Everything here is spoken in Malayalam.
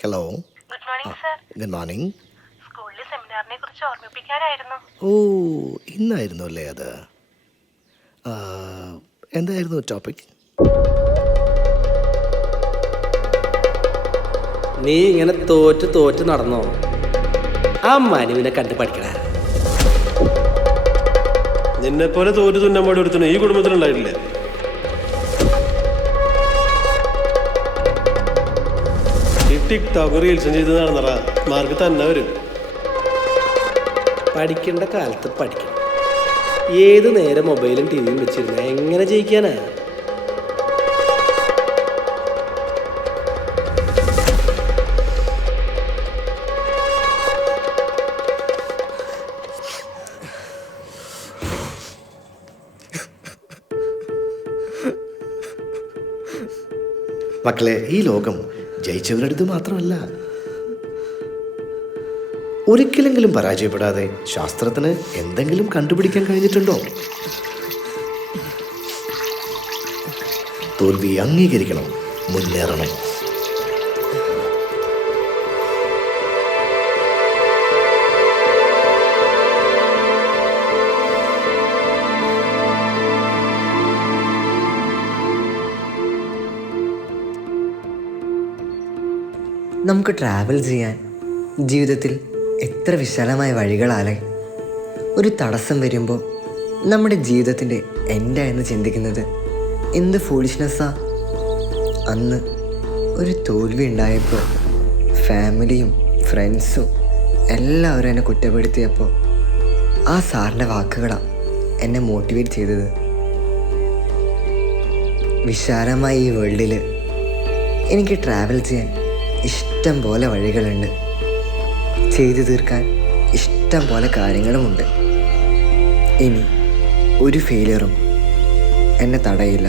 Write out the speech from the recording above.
Hello. Good morning sir. Good morning. സ്കൂളിലെ സെമിനാറിനെ കുറിച്ച് ഓർമ്മിപ്പിക്കാനായിരുന്നു. ഓ, ഇന്നായിരുന്നു അല്ലേ അത്? ആ, എന്തായിരുന്നു ടോപ്പിക്? നീ ഇങ്ങനെ തോറ്റ് നടന്നോ? ആ മനുവിനെ കണ്ട് പഠിക്കണ. നിന്നെപ്പോലെ തോറ്റ് തുന്നമ്പാടി ഒരുത്തനും ഈ കുടുംബത്തിലുണ്ടായിട്ടില്ല. ടിക് ടോക്ക് റീൽസും ചെയ്ത് നടന്നറ മാർക്ക് തന്നെ വരും. പഠിക്കേണ്ട കാലത്ത് പഠിക്കണം. ഏത് നേരം മൊബൈലും ടി വിയും വെച്ചിരുന്ന എങ്ങനെ ജയിക്കാനാ? മക്കളെ, ഈ ലോകം ജയിച്ചവരടുത്ത് മാത്രമല്ല. ഒരിക്കലെങ്കിലും പരാജയപ്പെടാതെ ശാസ്ത്രത്തിന് എന്തെങ്കിലും കണ്ടുപിടിക്കാൻ കഴിഞ്ഞിട്ടുണ്ടോ? തോൽവി അംഗീകരിക്കണം, മുന്നേറണം. നമുക്ക് ട്രാവൽ ചെയ്യാൻ ജീവിതത്തിൽ എത്ര വിശാലമായ വഴികളാലേ. ഒരു തടസ്സം വരുമ്പോൾ നമ്മുടെ ജീവിതത്തിൻ്റെ എൻഡ് എന്ന് ചിന്തിക്കുന്നത് എന്ത് ഫൂളിഷ്നെസ്സാ. അന്ന് ഒരു തോൽവി ഉണ്ടായപ്പോൾ ഫാമിലിയും ഫ്രണ്ട്സും എല്ലാവരും എന്നെ കുറ്റപ്പെടുത്തിയപ്പോൾ ആ സാറിൻ്റെ വാക്കുകളാണ് എന്നെ മോട്ടിവേറ്റ് ചെയ്തത്. വിശാലമായ ഈ വേൾഡിൽ എനിക്ക് ട്രാവൽ ചെയ്യാൻ ഇഷ്ടം പോലെ വഴികളുണ്ട്. ചെയ്തു തീർക്കാൻ ഇഷ്ടം പോലെ കാര്യങ്ങളുമുണ്ട്. ഇനി ഒരു ഫെയിലിയറും എന്നെ തടയില്ല.